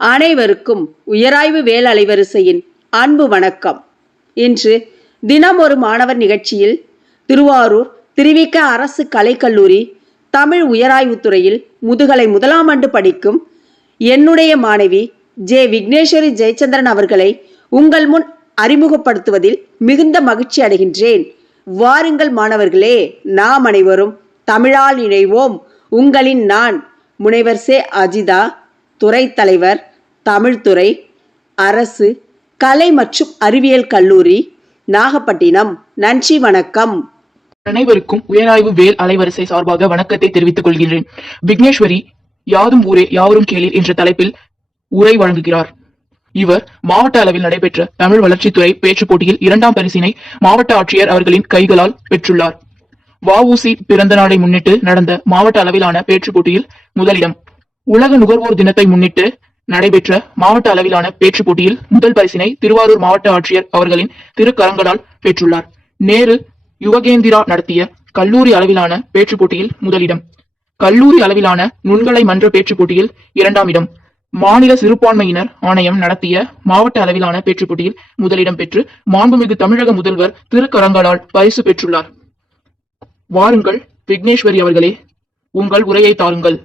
அனைவருக்கும் உயராய்வு வேல் அலைவரிசையின் அன்பு வணக்கம். இன்று தினம் ஒரு மாணவர் நிகழ்ச்சியில் திருவாரூர் திருவிக அரசு கலைக்கல்லூரி தமிழ் உயராய்வுத் துறையில் முதுகலை முதலாம் ஆண்டு படிக்கும் என்னுடைய மாணவி ஜே விக்னேஸ்வரி ஜெயச்சந்திரன் அவர்களை உங்கள் முன் அறிமுகப்படுத்துவதில் மிகுந்த மகிழ்ச்சி அடைகின்றேன். வாருங்கள் மாணவர்களே நாம் அனைவரும் தமிழால் இணைவோம். உங்களின் நான் முனைவர் சே அஜிதா துறை தலைவர் தமிழ்துறை அரசு கலை மற்றும் அறிவியல் கல்லூரி நாகப்பட்டினம். நன்றி வணக்கம். அனைவருக்கும் உயராய்வு வேல் அலைவரிசை சார்பாக வணக்கத்தை தெரிவித்துக் கொள்கிறேன் விக்னேஸ்வரி யாதும் ஊரே யாவரும் கேளீர் என்ற தலைப்பில் உரை வழங்குகிறார். இவர் மாவட்ட அளவில் நடைபெற்ற தமிழ் வளர்ச்சித்துறை பேச்சு போட்டியில் இரண்டாம் பரிசினை மாவட்ட ஆட்சியர் அவர்களின் கைகளால் பெற்றுள்ளார். வஉசி பிறந்த நாளை முன்னிட்டு நடந்த மாவட்ட அளவிலான பேச்சு போட்டியில் முதலிடம். உலக நுகர்வோர் தினத்தை முன்னிட்டு நடைபெற்ற மாவட்ட அளவிலான பேச்சு போட்டியில் முதல் பரிசினை திருவாரூர் மாவட்ட ஆட்சியர் அவர்களின் திருக்கரங்களால் பெற்றுள்ளார். நேரு யுவகேந்திரா நடத்திய கல்லூரி அளவிலான பேச்சு போட்டியில் முதலிடம். கல்லூரி அளவிலான நுண்கலை மன்ற பேச்சு போட்டியில் இரண்டாம் இடம். மாநில சிறுபான்மையினர் ஆணையம் நடத்திய மாவட்ட அளவிலான பேச்சுப் போட்டியில் முதலிடம் பெற்று மாண்புமிகு தமிழக முதல்வர் திருக்கரங்களால் பரிசு பெற்றுள்ளார். வாருங்கள் விக்னேஸ்வரி அவர்களே உங்கள் உரையை தாருங்கள்.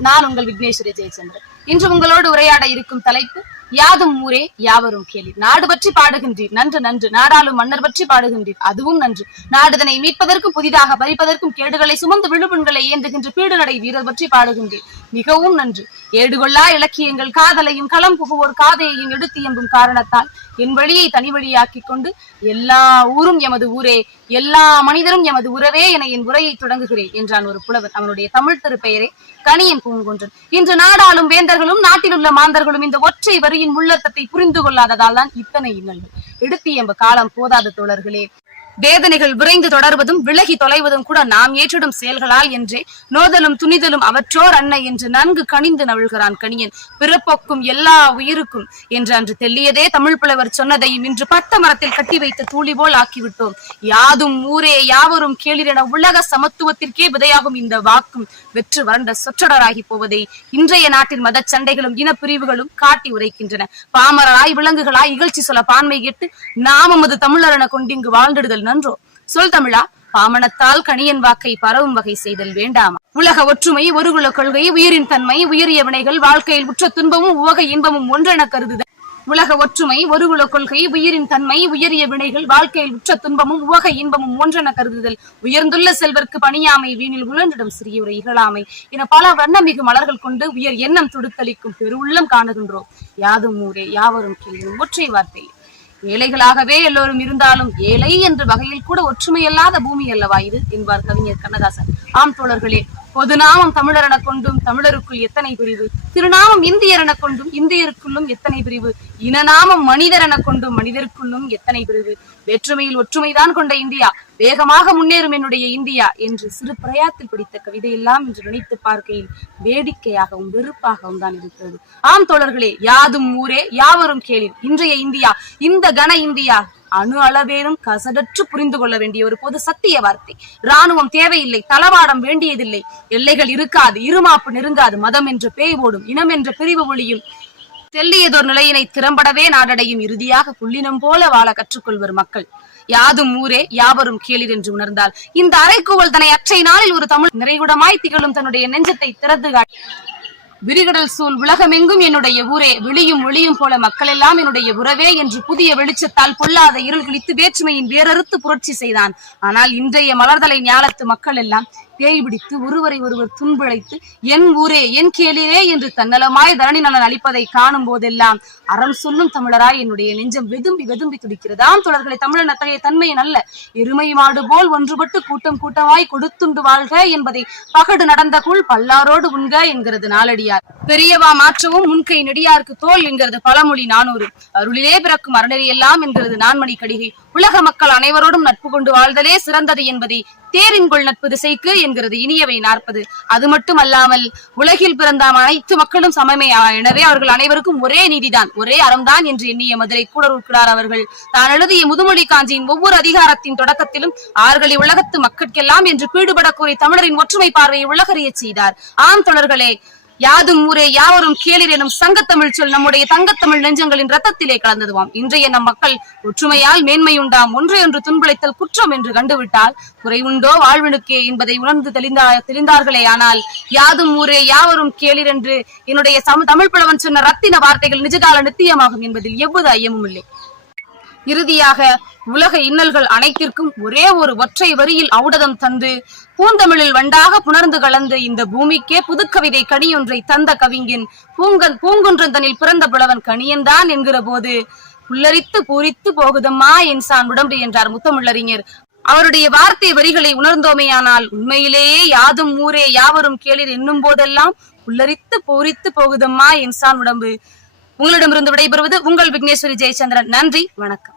நான் உங்கள் விக்னேஸ்வரி ஜெயச்சந்திரன். இன்று உங்களோடு உரையாட இருக்கும் தலைப்பு யாதும் ஊரே யாவரும் கேளி. நாடு பற்றி பாடுகின்றீர் நன்று நன்று. நாடாளும் மன்னர் பற்றி பாடுகின்றீர் அதுவும் நன்று. நாடுதனை மீட்பதற்கும் புதிதாக பறிப்பதற்கும் கேடுகளை சுமந்து விழுப்புண்களை ஏந்துகின்ற பீடு நடை வீரர் பற்றி பாடுகின்றீர். மிகவும் நன்று. ஏடுகொள்ளா இலக்கியங்கள் காதலையும் களம் புகுவோர் காதையையும் எடுத்து எம்பும் காரணத்தால் என் வழியை தனி வழியாக்கிக் கொண்டு எல்லா ஊரும் எமது ஊரே எல்லா மனிதரும் எமது உறவே என என் உரையை தொடங்குகிறேன் என்றான் ஒரு புலவர். அவனுடைய தமிழ் திருப்பெயரே கணியன் பூங்குன்றன் இன்று நாடாளும் வேந்தர்களும் நாட்டிலுள்ள மாந்தர்களும் இந்த ஒற்றை வரியின் உள்ளர்த்தத்தை புரிந்து கொள்ளாததால் தான் இத்தனை இன்னல்கள் எடுத்து எம்ப காலம் போதாத தோழர்களே. வேதனைகள் விரைந்து தொடர்வதும் விலகி தொலைவதும் கூட நாம் ஏற்றிடும் செயல்களால் என்றே நோதலும் துணிதலும் அவற்றோர் அன்னை என்று நன்கு கணிந்து நவிழ்கிறான் கணியன் பிறப்போக்கும் எல்லா உயிருக்கும் என்று அன்று தெல்லியதே தமிழ் புலவர் சொன்னதையும் இன்று பட்ட மரத்தில் கட்டி வைத்த தூளி போல் ஆக்கிவிட்டோம். யாதும் ஊரே யாவரும் கேளிரென உலக சமத்துவத்திற்கே விதையாகும் இந்த வாக்கும் வெற்று வறண்ட சொற்றொடராகி போவதை இன்றைய நாட்டின் மத சண்டைகளும் இனப்பிரிவுகளும் காட்டி உரைக்கின்றன. பாமரராய் விலங்குகளாய் இகழ்ச்சி சொல்ல பான்மை கேட்டு நாம மது தமிழரென கொண்டிங்கு வாழ்ந்திடுதல் நன்றோ. சொல் தமிழா பாமணத்தால் கணியன் வாக்கை பரவும் வகை செய்தல் வேண்டாமா? உலக ஒற்றுமை ஒருகுல கொள்கை உயிரின் தன்மை உயரிய வினைகள் வாழ்க்கையில் உற்ற துன்பமும் உவக இன்பமும் ஒன்றென கருதுதல். உலக ஒற்றுமை ஒருகுல கொள்கை உயிரின் தன்மை உயரிய வினைகள் வாழ்க்கையில் உற்ற துன்பமும் உவக இன்பமும் ஒன்றென கருதுதல். உயர்ந்துள்ள செல்வர்க்கு பணியாமை வீணில் உழன்றிடும் சிறியவரை இகழாமை. என பல வண்ணமிகு மலர்கள் கொண்டு உயர் எண்ணம் துடுத்தளிக்கும் பெருவுள்ளம் காணுகின்றோம். யாதும் ஊரே யாவரும் கேள்வி ஒற்றை வார்த்தை. ஏழைகளாகவே எல்லோரும் இருந்தாலும் ஏழை என்ற வகையில் கூட ஒற்றுமையல்லாத பூமி அல்லவா இது? என்பார் கவிஞர் கண்ணதாசன். ஆம் தோழர்களே பொதுநாமம் தமிழர் கொண்டும் தமிழருக்குள் எத்தனை பிரிவு? திருநாமம் இந்தியர் கொண்டும் இந்தியருக்குள்ளும் எத்தனை பிரிவு? இனநாமம் மனிதர் கொண்டும் மனிதருக்குள்ளும் எத்தனை பிரிவு? வேற்றுமையில் ஒற்றுமைதான் கொண்ட இந்தியா வேகமாக முன்னேறும் என்னுடைய இந்தியா என்று சிறு பிரயாத்தில் படித்த கவிதையெல்லாம் என்று நினைத்து பார்க்கையில் வேடிக்கையாகவும் வெறுப்பாகவும் தான் இருக்கிறது. ஆம் தோழர்களே யாதும் ஊரே யாவரும் கேளிர் இன்றைய இந்தியா இந்த கன இந்தியா அணு அளவேனும் கசடற்று புரிந்து கொள்ள வேண்டிய ஒரு பொது சத்திய வார்த்தை. ராணுவம் தேவையில்லை தளவாடம் வேண்டியதில்லை. எல்லைகள் இருக்காது இருமாப்பு நெருங்காது மதம் என்ற பேய் ஓடும் இனம் என்ற பிரிவு ஒளியும். தெல்லியதோர் நிலையினை திறம்படவே நாடடையும் இறுதியாக புள்ளினம் போல வாழ கற்றுக்கொள்வர் மக்கள். யாதும் ஊரே யாவரும் கேளிர் என்று உணர்ந்தால். இந்த அரைக்கூவல் தன்னை அற்றை நாளில் ஒரு தமிழ் நிறைகுடமாய் திகழும் தன்னுடைய நெஞ்சத்தை திறந்து காட்டி விரிகடல் சூழ் உலகமெங்கும் என்னுடைய ஊரே விழியும் ஒளியும் போல மக்கள் எல்லாம் என்னுடைய உறவே என்று புதிய வெளிச்சத்தால் பொல்லாத இருள் கிழித்து வேற்றுமையின் வேறறுத்து புரட்சி செய்தான். ஆனால் இன்றைய மலர்தலை ஞாலத்து மக்கள் எல்லாம் பேய் பிடித்து ஒருவரை ஒருவர் துன்பழைத்து என் ஊரே என் கேளிரே என்று தன்னலமாய் தரணி நலன் அளிப்பதை காணும் போதெல்லாம் அறம் சொல்லும் தமிழராய் என்னுடைய நெஞ்சம் வெதும்பி வெதும்பி துடிக்கிறதாம் தொடர்களை. தமிழன் அத்தகைய தன்மையின் அல்ல. எருமை மாடு போல் ஒன்றுபட்டு கூட்டம் கூட்டமாய் கொடுத்துண்டு வாழ்க என்பதை பகடு நடந்த கூழ் பல்லாரோடு உண்க என்கிறது நாளடியார். பெரியவா மாற்றவும் முன்கை நெடியார்க்கு தோல் என்கிறது பழமொழி நானூறு. அருளிலே பிறக்கும் அறநெறி எல்லாம் என்கிறது நான்மணி கடிகை. உலக மக்கள் அனைவரோடும் நட்பு கொண்டு வாழ்தலே சிறந்தது என்பதை தேரின்கொள் நட்பு திசைக்கு என்கிறது இனியவை நாற்பது. அது மட்டும் அல்லாமல் உலகில் பிறந்த அனைத்து மக்களும் சமமே எனவே அவர்கள் அனைவருக்கும் ஒரே நீதிதான் ஒரே அறம்தான் என்று எண்ணிய மதுரை கூடருக்கிறார் அவர்கள். தான் எழுதிய முதுமொழி காஞ்சியின் ஒவ்வொரு அதிகாரத்தின் தொடக்கத்திலும் ஆறுகளை உலகத்து மக்கட்கெல்லாம் என்று பீடுபட கூறி தமிழரின் ஒற்றுமை பார்வையை உலகறிய செய்தார். ஆம் தொடர்களே யாதும் ஊரே யாவரும் கேளிர் எனும் சங்கத்தமிழ் சொல் நம்முடைய தங்கத்தமிழ் நெஞ்சங்களின் ரத்தத்திலே கலந்ததுவாம். இன்றைய நம் மக்கள் ஒற்றுமையால் மேன்மையுண்டாம் ஒன்றையொன்று துன்புளைத்தல் குற்றம் என்று கண்டுவிட்டால் குறைவுண்டோ வாழ்வினுக்கே என்பதை உணர்ந்து தெளிந்தா தெளிந்தார்களே ஆனால் யாதும் ஊரே யாவரும் கேளிர் என்று என்னுடைய சம தமிழ் புலவன் சொன்ன ரத்தின வார்த்தைகள் நிஜகால நித்தியமாகும் என்பதில் எவ்வித ஐயமும் இல்லை இறுதியாக உலக இன்னல்கள் அனைத்திற்கும் ஒரே ஒரு ஒற்றை வரியில் ஔடதம் தந்து பூந்தமிழில் வண்டாக புணர்ந்து கலந்து இந்த பூமிக்கே புதுக்கவிதை கனியொன்றை தந்த கவிஞன் பூங்கன் பூங்குன்றந்தனில் பிறந்த புலவன் கனியன்தான் என்கிற போது புல்லரித்து பூரித்து போகுதம்மா என்சான் உடம்பு என்றார் முத்தமிழறிஞர். அவருடைய வார்த்தை வரிகளை உணர்ந்தோமேயானால் உண்மையிலேயே யாதும் ஊரே யாவரும் கேளிர் என்னும் போதெல்லாம் புல்லரித்து பூரித்து போகுதம்மா என்சான் உடம்பு. உங்களிடமிருந்து விடைபெறுவது உங்கள் விக்னேஸ்வரி ஜெயச்சந்திரன். நன்றி வணக்கம்.